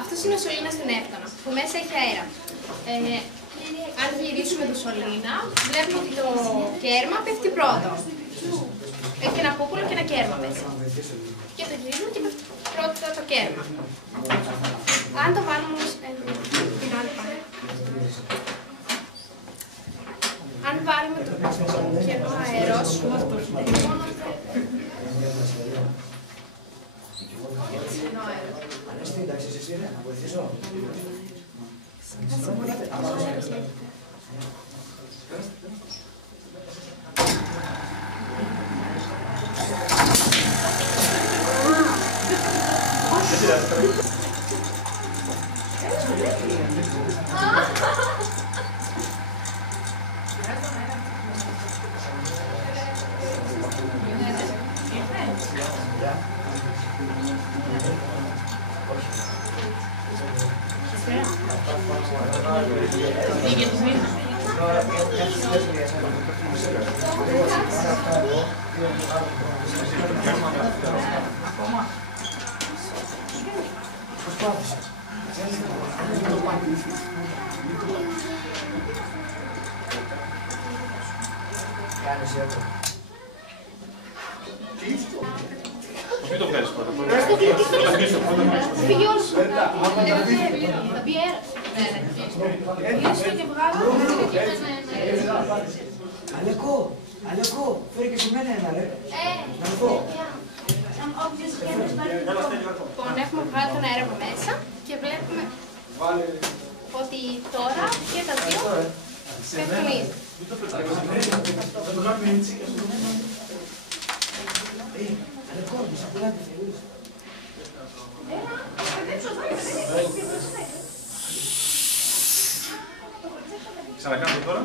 Αυτός είναι ο σωλήνας του Νεύτωνα, που μέσα έχει αέρα. Αν γυρίσουμε το σωλήνα, βλέπουμε ότι το κέρμα πέφτει πρώτο. Έχει ένα κούκουλο και ένα κέρμα μέσα. Και το γυρίζουμε και πέφτει πρώτο το κέρμα. Αν το βάλουμε όμως την άλλη πάνω. Αν βάλουμε το κενό αέρος, μόνο Ανέστη, εντάξει, εσύ είναι, να βοηθήσω. Πού το βγάζεις πρώτα? Φύγει όλος. Θα πει αέρας. Γυρίσουμε και βγάλουμε. Αλεκό, φέρει και σε μένα ένα ρε. Να δω. Λοιπόν, έχουμε βγάλει τον αέρα από μέσα και βλέπουμε ότι τώρα και τα δύο πέφτουν ήδη. Αλεκό, μισά πουλάτε, θεωρείς. Ξανακάνω τώρα.